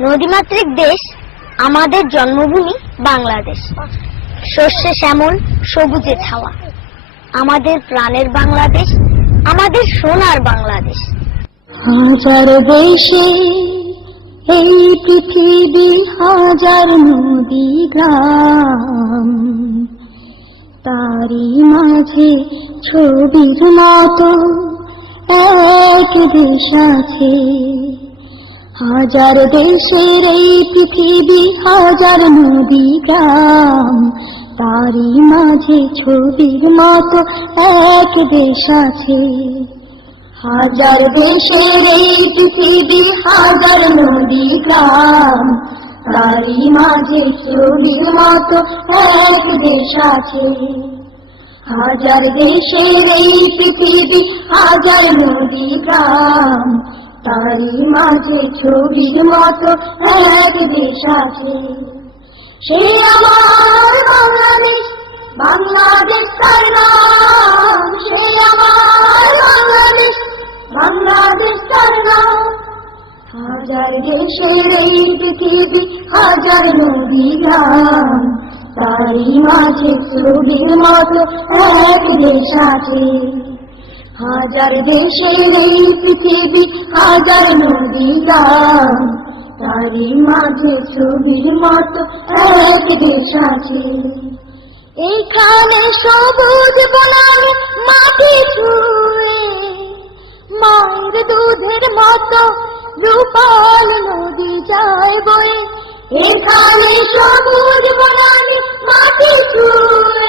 নদীমাতৃক দেশ আমাদের জন্মভূমি বাংলাদেশ। শস্যে শ্যামল সবুজে ছাওয়া। আমাদের প্রাণের বাংলাদেশ আমাদের সোনার বাংলাদেশ। হাজার দেশে এই পৃথিবী হাজার নদী গ্রাম। তারই মাঝে ছবির মতো এক দেশ আছে। হাজার দেশের এই পৃথিবী, হাজার নদী, গ্রাম। তারই মাঝে ছবির মতো এক দেশ আছে। হাজার দেশের এই পৃথিবী, হাজার নদী, গ্রাম। তারই মাঝে ছবির মতো এক দেশ আছে। হাজার দেশের এই পৃথিবী, হাজার নদী, গ্রাম। তারই মাঝে ছবির মতো এক দেশ আছে সে আমার বাংলাদেশ বাংলাদেশ তার নাম সে আমার বাংলাদেশ বাংলাদেশ তার নাম হাজার দেশের এই পৃথিবী, হাজার নদী গ্রাম তারই মাঝে ছবির মতো এক দেশ আছে হাজার দেশের এই পৃথিবী, হাজার নদী তারই মাঝে ছবির মতো এক দেশ আছে। এইখানে সবুজ বনাম মাটি ছুঁয়ে, মায়ের দুধের মতো রূপাল নদী যায় বয়ে। এখানে সবুজ বনাম মাটি ছুঁয়ে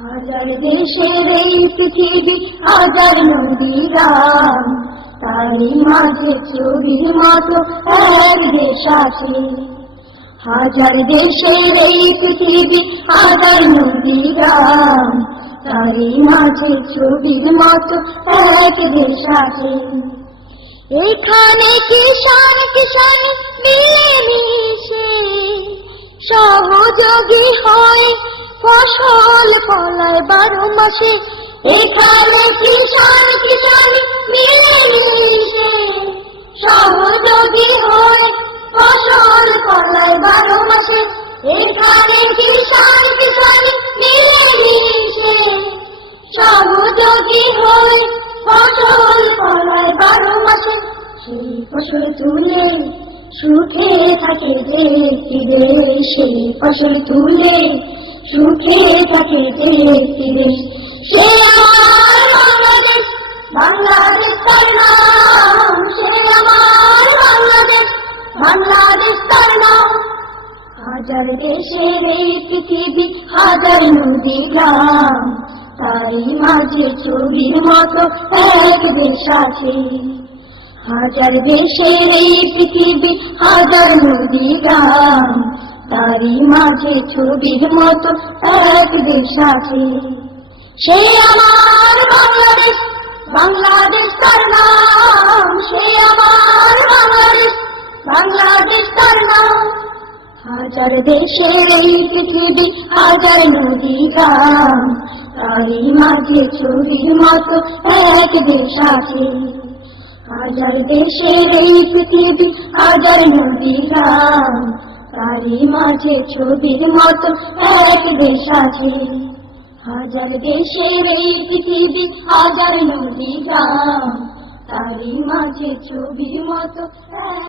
হাজার দেশের এই পৃথিবী হাজার নদী গ্রাম তারই মাঝে ছবির মতো এক দেশ আছে। হাজার দেশের এই পৃথিবী হাজার নদী গ্রাম তারই মাঝে ছবির মতো এক দেশ আছে। এখানে কিষান কিষান মিলে মিশে সহযোগী হয় ফসল ফলায় বারো মাসে। এখানে কিষান কিষান মিলে সহযোগী হয়, ফসল ফলায় বারো মাসে। এখানে কিষান কিষান মিলে সহযোগী হয়, ফসল ফলায় বারো মাসে। সেই ফসল তুলে সুখে থাকে যে সেই ফসল তুলে সুখে থাকে যে আমার বাংলাদেশ বাংলাদেশ হাজার দেশের এই পৃথিবী, হাজার নদী, গ্রাম। তারই মাঝে ছবির মতো এক দেশ আছে। হাজার দেশের এই পৃথিবী, হাজার নদী, গ্রাম। তারই মাঝে ছবির মতো দেশ আছে সে আমার বাংলাদেশ বাংলাদেশ তার নাম। সে আমার বাংলাদেশ বাংলাদেশ তার নাম। হাজার এই পৃথিবী, হাজার নদী গ্রাম তারই মাঝে ছবির মতো দেশ আছে হাজার দেশের পৃথিবী, হাজার নদী গ্রাম তারই মাঝে ছবির মতো এক দেশ আছে। হাজার দেশের এই পৃথিবী, হাজার নদী, গ্রাম। তারি মাঝে ছবির মতো